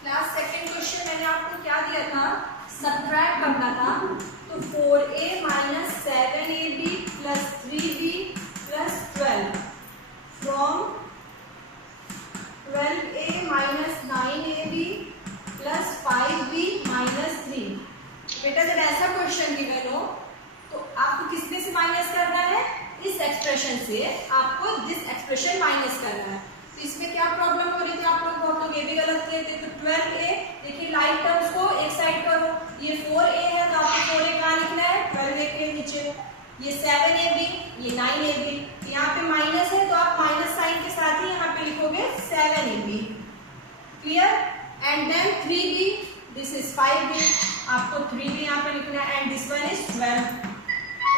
Class second question मैंने आपको क्या दिया था, सब्ट्रैक्ट करना था। तो 4a minus 7ab plus 3b plus 12 from 12a minus 9ab plus 5b minus 3। बेटा जब ऐसा क्वेश्चन गिवन हो तो आपको किसमें से माइनस करना है, इस एक्सप्रेशन से आपको दिस एक्सप्रेशन माइनस करना है। तो इसमें क्या प्रॉब्लम हो रही थी, आप लोग ये भी गलत किए थे। तो 12a, देखिए लाइक टर्म्स को एक साइड करो, ये 4a है तो आपको 4a कहाँ लिखना है, 12a के नीचे। ये 7ab, ये 9ab, यहाँ पे माइनस है तो आप माइनस साइन के साथ ही यहाँ पे लिखोगे 7ab। Clear? And then 3b, this is 5b, आपको 3b यहाँ पे लिखना है। And this one is 12।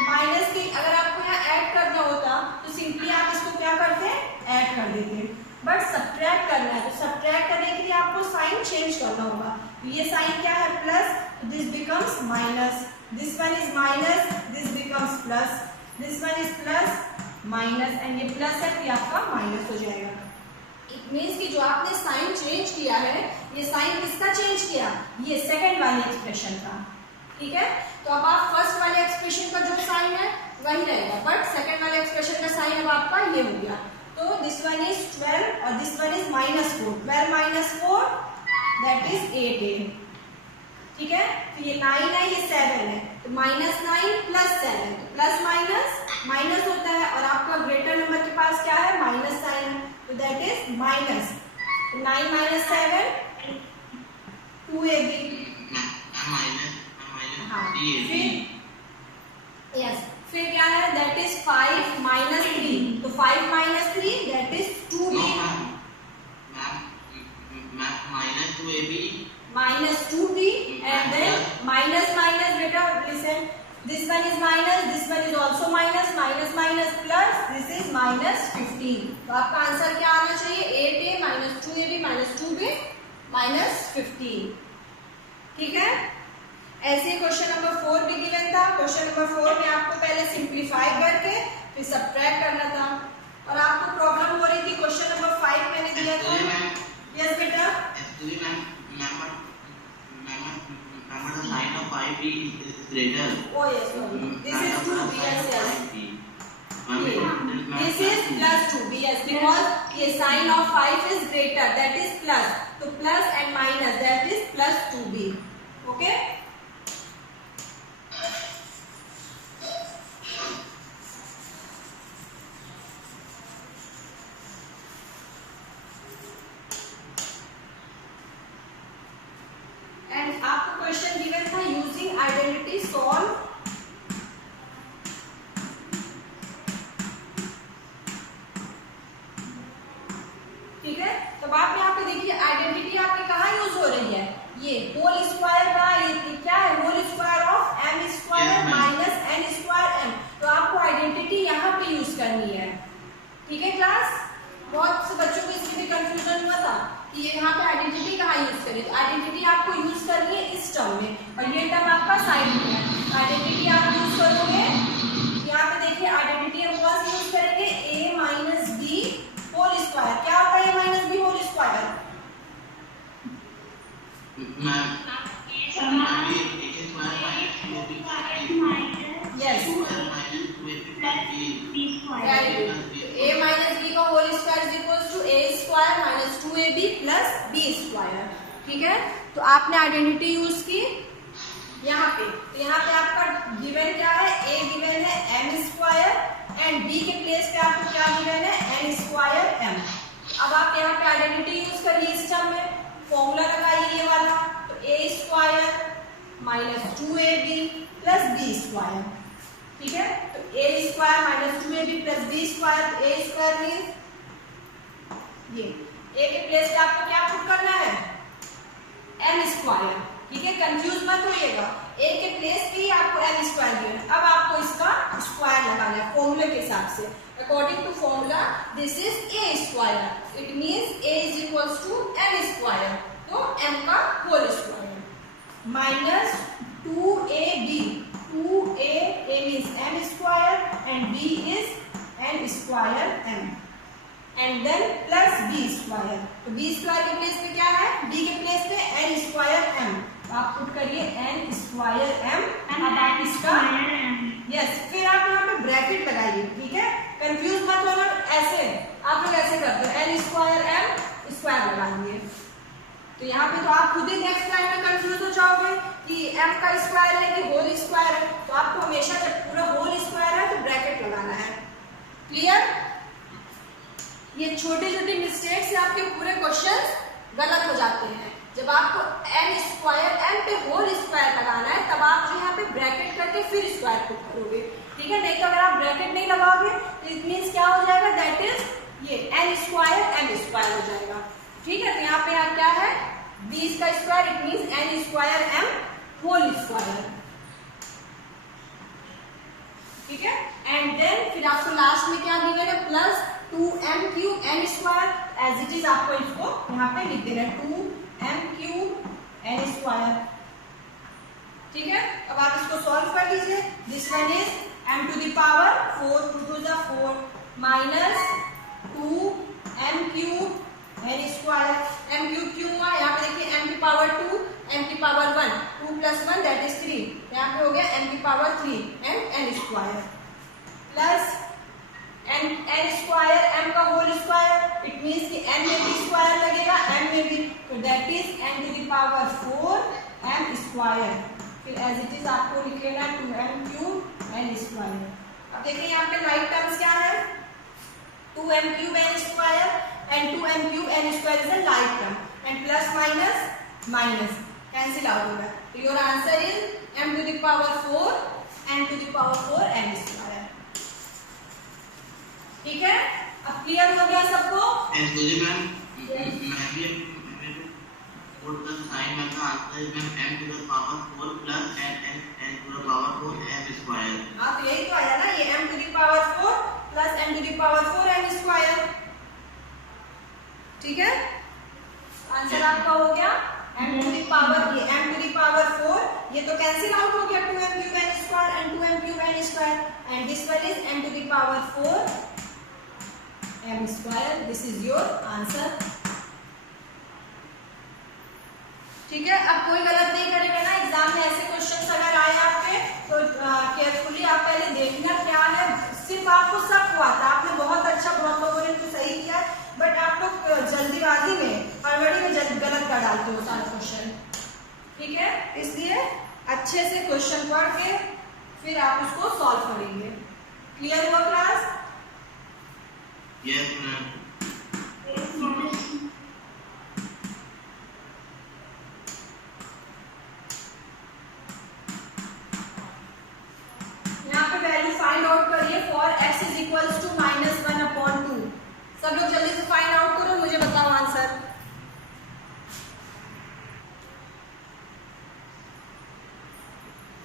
Minus की अगर आपको यहाँ ऐड करना होता तो सिंपली आप इसको क्या करते हैं, ऐड कर देते, बट सब्ट्रैक्ट करना है। तो सब्ट्रैक्ट करने के लिए आपको साइन चेंज करना होगा। तो ये साइन क्या है, plus, this becomes minus, this one is minus, this becomes plus, this one is plus minus, and ये प्लस है तो ये आपका माइनस हो जाएगा। इट मीन्स कि जो आपने साइन चेंज किया है, ये साइन किसका चेंज किया, ये सेकंड वाले एक्सप्रेशन का। ठीक है, तो अब आप फर्स्ट वाले एक्सप्रेशन का जो साइन है वही रहेगा, बट सेकंड वाले एक्सप्रेशन का साइन अब आपका ये हो गया। तो दिस वन इज 12 और this one is -4, 12 minus 4 that is 8a। ठीक है, तो ये 9 है, ये 7 है, तो -9 प्लस 7, प्लस माइनस माइनस होता है, और आपका ग्रेटर नंबर के पास क्या है, माइनस साइन है, तो that is minus 9 minus 7 2ab। फिर क्या है, दैट इज 5 माइनस 3, तो 5 minus 3 that is 2b minus 2b, and then minus minus, बेटा listen, this one is minus, this one is also minus, minus minus plus, this is minus 15। तो आपका answer क्या आना चाहिए, 8a minus 2ab minus 2b minus 15। ठीक है, ऐसे question number 4 भी गिवन था। क्वेश्चन नंबर 4 में आपको पहले सिंप्लीफाई करके फिर सब्ट्रैक्ट करना था, और आपको प्रॉब्लम हो रही थी क्वेश्चन नंबर 5 मैंने दिया था। यस बेटा, oh yes, this is 2b, yes, this is plus 2b, yes, because ये sign of 5 is greater, that is plus, तो plus and minus that is plus 2b. Okay? And आपको question given था using identity solve. ठीक है, तो आप यहाँ पे देखिए आइडेंटिटी आपकी कहाँ यूज हो रही है, ये होल स्क्वायर का, ये क्या है, whole square of m square minus n square m। तो आपको आइडेंटिटी यहाँ पे यूज करनी है। ठीक है क्लास, बहुत से बच्चों को इसमें भी कंफ्यूजन हुआ था कि ये यहाँ पे आइडेंटिटी कहाँ यूज करें। तो आइडेंटिटी आपको यूज करनी है इस टर्म में, और ये टर्म आपका साइड में है। आइडेंटिटी आप यूज करोगे, यहाँ पे देखिए आइडेंटिटी हम कौन सी यूज करेंगे, a minus b whole square. क्या होता है a minus b whole square, yes, a minus b का whole square is equals to a square minus 2ab plus b square. ठीक है, तो आपने आइडेंटिटी यूज की यहाँ पे। तो यहाँ पे आपका गिवन क्या है, a गिवन है m स्क्वायर, एंड b के प्लेस पे आपको क्या गिवन है, n स्क्वायर m। अब आप यहाँ पे आइडेंटिटी यूज करिए इस टर्म में, फॉर्मूला लगाइए ये वाला, तो a square minus 2ab plus b square. ठीक है, तो a square minus 2ab plus b square, तो a स्क्वायर मीन्स ये a के प्लेस पे आपको क्या पुट करना है, m स्क्वायर। ठीक है, कंफ्यूज मत होइएगा, a के प्लेस पे ही आपको m स्क्वायर दिया है। अब आपको इसका स्क्वायर लगाना है फॉर्मूले के हिसाब से। According to formula this is a square, it means a is equals to m square, तो m का whole square minus 2ab, 2a means m square and b is n square m, and then plus b square. तो b square के place पे क्या है, B के place पे N square M, तो आप पुट करिए एन स्क्वायर एम। अब आप इसका यस, फिर आप यहाँ पे ब्रैकेट लगाइए, ठीक है, कंफ्यूज मत होना। ऐसे आप लोग ऐसे करते हो, एन स्क्वायर एम स्क्वायर लगा दिए, तो यहाँ पे तो आप खुद ही नेक्स्ट लाइन में कंफ्यूज हो जाओगे कि एम का स्क्वायर है कि होल स्क्वायर है। तो आपको हमेशा जब पूरा होल स्क्वायर है तो ब्रैकेट लगाना है। क्लियर? ये छोटी छोटी मिस्टेक से आपके पूरे क्वेश्चंस गलत हो जाते हैं। जब आपको एन स्क्वायर एम पे होल स्क्वायर लगाना है तब आप यहाँ पे ब्रैकेट करके फिर स्क्वायर पुट करोगे, ठीक है। नहीं तो अगर आप ब्रैकेट नहीं लगाओगे तो इट मीन्स क्या हो जाएगा, दैट इज ये एन स्क्वायर एम स्क्वायर हो जाएगा, ठीक है। तो यहाँ पे यहाँ क्या है, बी का square, it means n square m whole square, ठीक है। एंड देन फिर आपको लास्ट में क्या गिवन है, plus 2m³ n square, as it is आपको इसको यहाँ पे लिख देना है 2m³ n स्क्वायर, ठीक है। अब आप इसको सॉल्व कर लीजिए। This one is m to the power 4 2 to the 4 minus 2m³ n square, m³ क्यों हुआ, यहाँ पे देखिए m की पावर 2 m की पावर 1, 2 + 1 दैट इज 3, यहाँ पे हो गया m की power 3 and n square plus n square m का होल स्क्वायर, इट मीन्स कि n में भी स्क्वायर लगेगा, m में भी, तो that is n to the power 4 m square. फिर एज इट इज आपको लिख लेना 2m³ n स्क्वायर। अब देखिए यहाँ पे राइट टर्म्स क्या है, 2m³ n square and 2m³ n square is a like term and plus minus minus cancel out होगा। तो your answer is m to the power 4 n to the power 4 n square, ठीक है। अब clear हो गया सबको? Ma'am मैं भी और का साइन में का आंसर है ma'am m to the power 4 plus n to the power 4 m square. हां तो यही तो आया ना, ये m to the power 4 plus n to the power 4 m square, ठीक है। आंसर आपका हो गया m टू द पावर, ये m टू द पावर 4, ये तो कैंसिल आउट हो गया 2m³ n square and 2m³ n square and this one is m to the power 4 m square. This is your answer, ठीक है। अब कोई गलत नहीं करेगा ना, एग्जाम में ऐसे क्वेश्चंस अगर आए आपके तो केयरफुली आप पहले देखना क्या है। सिर्फ आपको शक हुआ था, आपने बहुत अच्छा, बहुत लोगों ने तो सही किया, बट आप लोग जल्दीबाजी में हड़बड़ी में गलत कर डालते हो सारे क्वेश्चन, ठीक है। इसलिए अच्छे से क्वेश्चन पढ़ के फिर आप उसको सॉल्व करेंगे। क्लियर हुआ क्लास? Yes ma'am. यहाँ पे वैल्यू फाइंड आउट करिए for x is equals to -1/2। सब लोग जल्दी से फाइंड आउट करो, मुझे बताओ answer.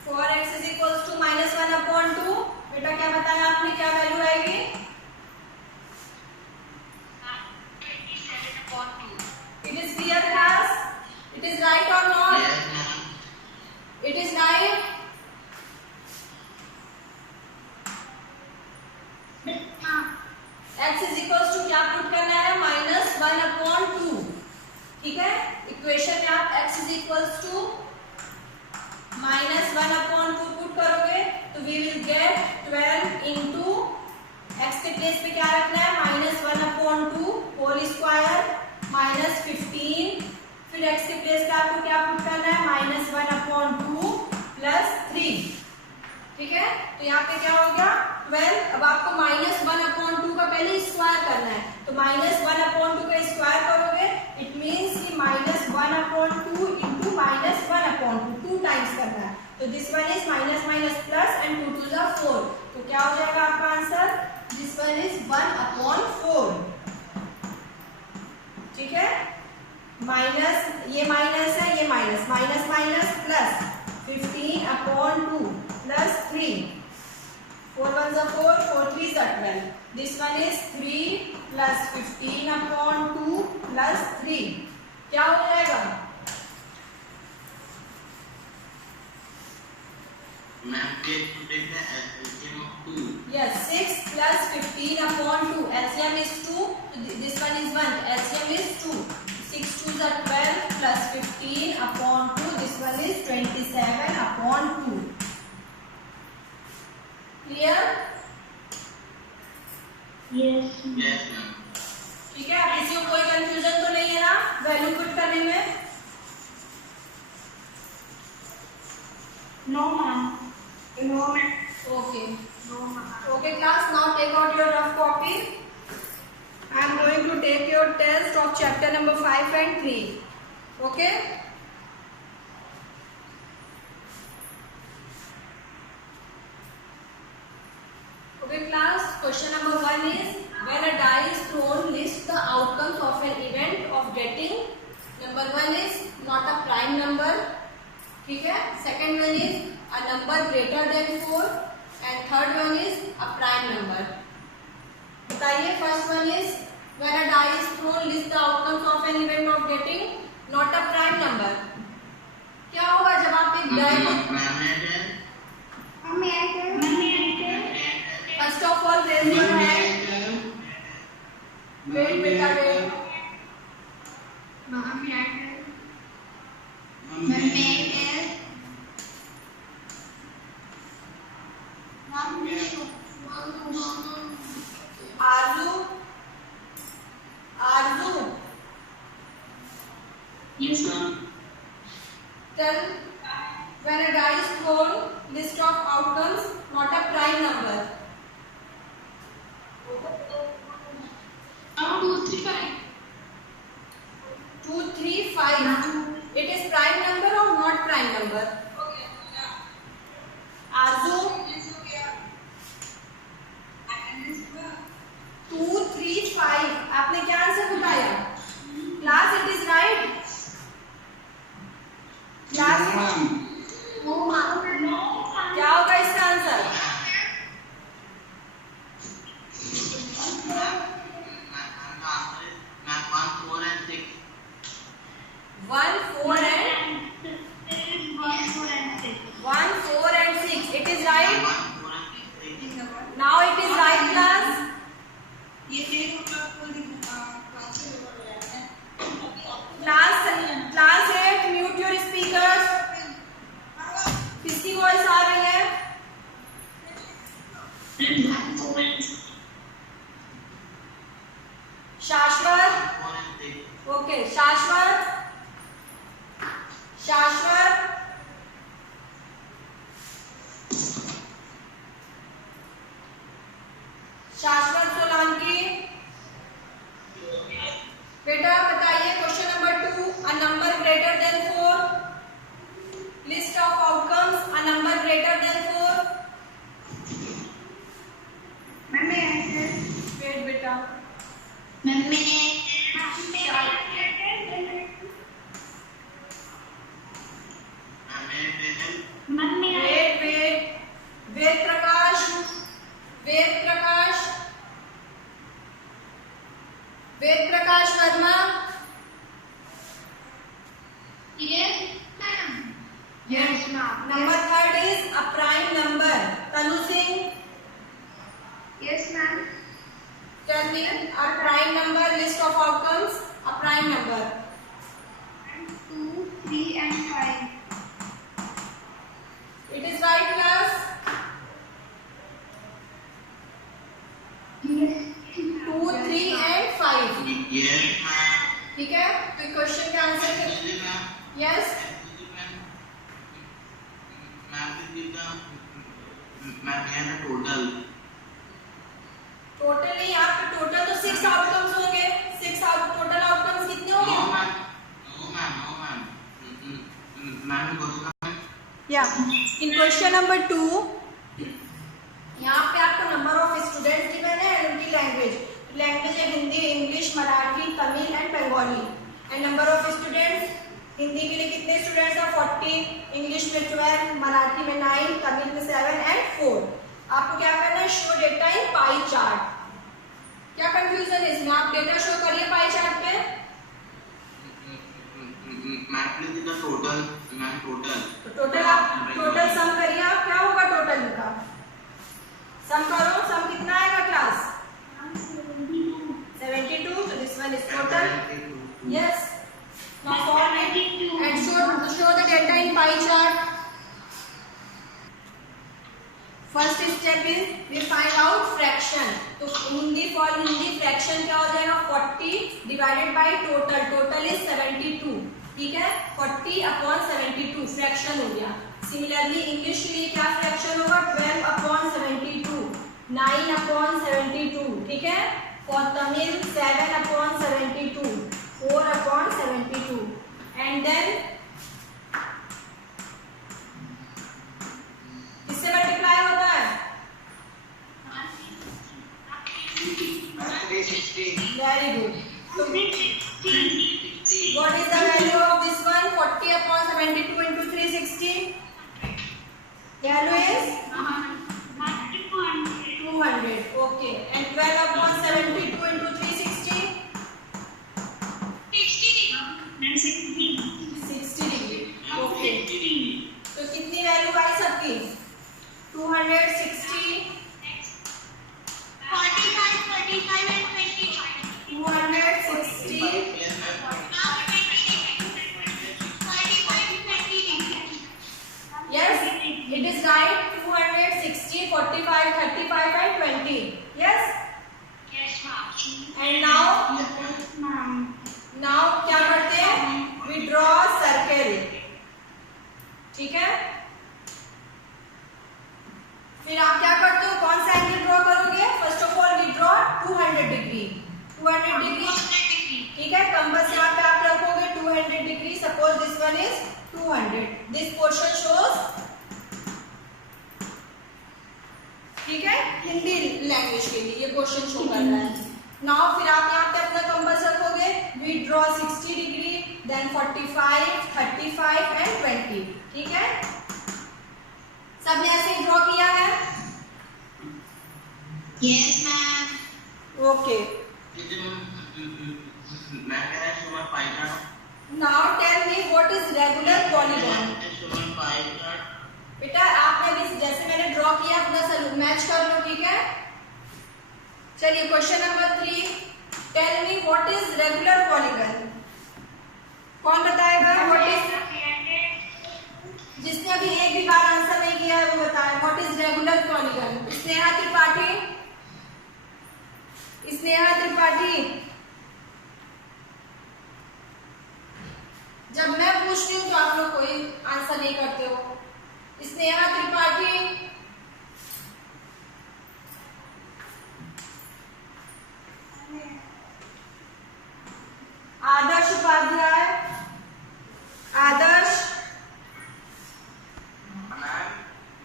For x is equals to -1/2, बेटा क्या बताया आपने, क्या वैल्यू आएगी? It is clear class? It is right or not? Yes ma'am. It is right? x is equals to क्या पुट करना है, -1/2, ठीक है। इक्वेशन में आप x is equals to -1/2 put करोगे तो we will get 12 into x के प्लेस पे क्या रखना है, -1/2 होल स्क्वायर -15, फिर x के प्लेस पे आपको क्या पुट करना है, -1/2 प्लस 3, ठीक है। तो यहाँ पे क्या हो गया 12। अब आपको -1/2 का पहले स्क्वायर करना है, तो -1/2 का स्क्वायर करोगे, इट मीन्स कि -1/2 इंटू -1/2 2 टाइम्स करना है, तो this one is minus minus plus and 2 to the 4, तो क्या हो जाएगा आपका आंसर, दिस वन इज 1/4, ठीक है। माइनस, ये माइनस है, ये minus, minus minus plus 15/2 plus 3, 4 1s are 4, 4 3s are 12. This one is 3 plus 15/2 plus 3. क्या हो जाएगा? LCM of 2. Yes, 6 plus 15/2. LCM is 2, this one is 1. LCM is 2. 6 2s are 12 plus 15 upon 2. This one is 27 upon 2. Clear? Yes. Yes, ma'am. ठीक है, अब किसी को कोई confusion तो नहीं है ना वैल्यू पुट करने में? No, ma'am. No, ma'am. Okay. Okay, class. Now take out your rough copy. I am going to take your test of chapter number 5 and 3. Okay. Okay, class. Question number 1 is when a die is thrown, list the outcomes of an event of getting. Number 1 is not a prime number. ठीक है. Second one is a number greater than 4 and third one is a prime number. बताइए. First one is when a die is thrown, list the outcomes of an event of getting not a prime number. क्या होगा जब आप एक die को first of all raise your hand. Wait बेटा wait. Arzu. Yes, ma'am. Tell when a die is thrown, list of outcomes, not a prime number. 2, 3, 5. 2, 3, 5. It is prime number or not prime number? Arzu. 2, 3, 5. आपने क्या answer बताया? Class it is right? Class क्या होगा इसका answer? One, 4 and 6. It is right. Now it is right, class. Class 8, mute your speakers. किसकी voice आ रही है? शाश्वत. ओके, शाश्वत. शाश्वत सोलंकी. बेटा बताइए question number 2. A number greater than 4. List of outcomes a number greater than 4. Wait बेटा. Wait. Ved Prakash. Ved Prakash Verma. Yes, ma'am. Number 3rd is a prime number. Tanu Singh, Yes, ma'am. tell me a prime number, list of outcomes. A prime number. 2, 3, and 5. It is right, class. Yes. 2, 3 and 5. Yes, ma'am. ठीक है. तो question का answer yes. Total नहीं, आपके total तो 6 outcomes होंगे. 6 total outcomes कितने होंगे? या इन क्वेश्चन नंबर 2 यहाँ पे आपको नंबर ऑफ स्टूडेंट्स गिवन है एंड उनकी लैंग्वेज है Hindi, English, Marathi, Tamil and Bengali. And number of students Hindi के लिए कितने स्टूडेंट्स हैं? 40, इंग्लिश में 12, मराठी में 9, तमिल में 7 एंड 4. आपको क्या करना है? शो डेटा इन पाई चार्ट. क्या कंफ्यूजन है इसमें? आप डेटा शो करिए पाई चार्ट पे. टोटल आप टोटल सम करिए. आप क्या होगा टोटल का? सम करो. सम कितना आएगा class? 72. Hindi for Hindi fraction क्या हो जाएगा 40 divided by total, total is 72, ठीक है 40/72 फ्रैक्शन हो गया। सिमिलरली इंग्लिश के लिए क्या फ्रैक्शन होगा 12/72, 9/72, ठीक है। फॉर तमिल 7/72, 4/72 एंड देन किससे मल्टीप्लाई होता है 360. Very good. तो what is the value of this one 40/72 into 360 value is 200, okay, and 12/72 into 360 60 degree, okay, तो कितनी वैल्यू आई सबकी 260 260 yes it is right 260 45 35 and 20 yes and now क्या करते हैं we draw a circle, ठीक है। फिर आप क्या करते हो कौन सा एंगल ड्रॉ करोगे first of all we draw 200 degree, ठीक है। कंपास यहाँ पे आप रखोगे 200 degree, suppose this one is 200, this portion shows, ठीक है हिंदी लैंग्वेज के लिए ये क्वेश्चन शो कर रहा है। नाउ फिर आप यहाँ पे अपना कंपास रखोगे, we draw 60 degree, then 45 35 and 20, ठीक है। सबने ऐसे ही ड्रॉ किया है Yes, ma'am. ओके। मैं कह रहा हूँ pie chart. Now tell me what is regular polygon. बेटा आपने भी जैसे मैंने ड्रॉ किया अपना मैच कर लो, ठीक है। चलिए question number 3, tell me what is regular polygon. कौन बताएगा व्हाट इज, जिसने अभी एक भी बार आंसर नहीं किया है वो बताए what is regular polygon. Sneha Tripathi, Sneha Tripathi, जब मैं पूछती हूँ तो आप लोग कोई आंसर नहीं करते हो। स्नेहा त्रिपाठी, आदर्श उपाध्याय, आदर्श,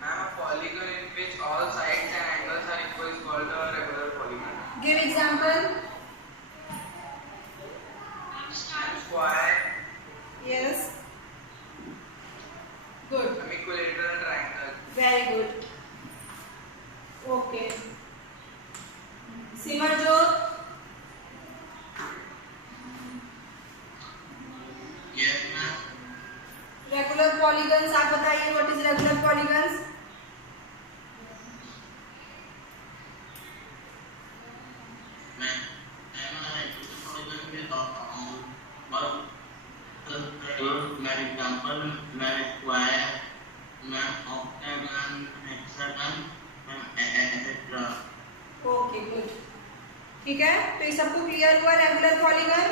Ma'am, a polygon in which all sides and angles are equal is called a regular polygon. give example. Square, Yes, good, equilateral triangle. very good, okay. सिमरजोत, Yes, ma'am. Regular polygons आप बताइए what is regular polygons. Okay good, ठीक है। तो ये सबको clear हुआ regular polygon.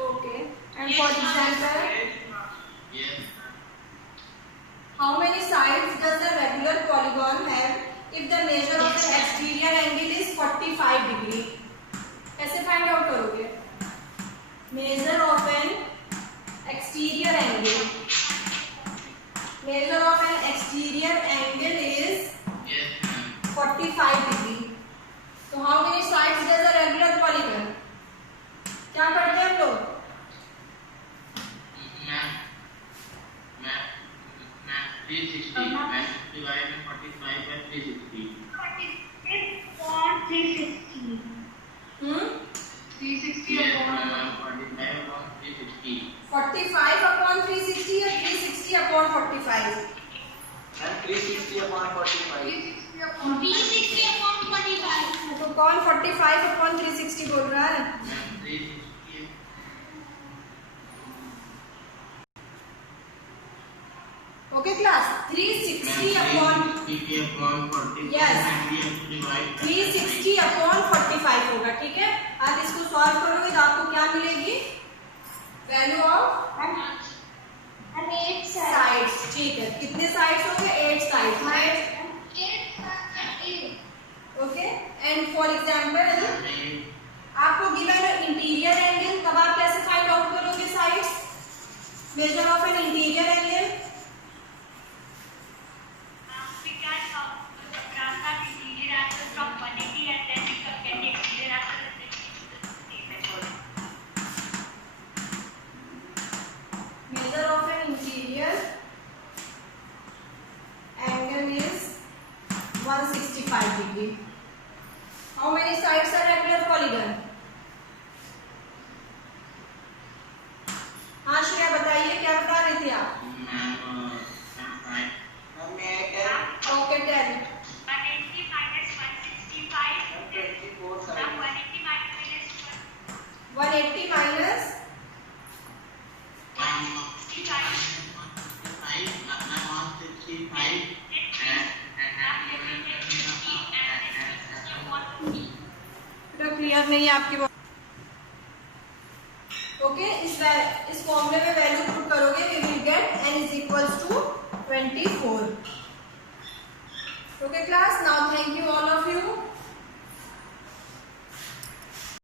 Okay and for example how many sides does a regular polygon have if the measure of the exterior angle is 45 degree? कैसे find out करोगे? measure of an exterior angle, measure of an exterior angle is 45 degree. तो how many sides does a regular polygon? क्या करते हैं हम लोग? 360 divide 45 by 360. 360 Yes, upon 45 upon 360. 45 upon 360 या 360 upon 45? And 360 upon 45. 360 upon 45. तो कौन 45 upon 360 बोल रहा है? 360. Okay class 360 upon 360 upon 45 Yes. and we have to divide 360 upon 45 होगा, ठीक है। आप इसको सॉल्व करोगे तो आपको क्या मिलेगी? Value of and 8 sides. Sides, ठीक है। कितने साइड्स होंगे? 8 sides, right? 8 okay. And for example आपको गिवन है इंटीरियर एंगल, तब आप कैसे फाइंड आउट करोगे sides? Measure of an interior angle, we can subtract the interior angle from 180 and then we can get the exterior angle and then use the same method. measure of an interior angle is 165 degree. How many sides are regular polygon? हाँ श्रेया बताइए, क्या बता रही थी आप? Okay, 10 180 minus 165 then 24 now sides. 180 minus 180 minus 165 तो clear नहीं है आपकी बात? ओके, इस फॉर्मूले में वैल्यू पुट करोगे, we will get n is equals to 24. Okay class, now thank you all of you.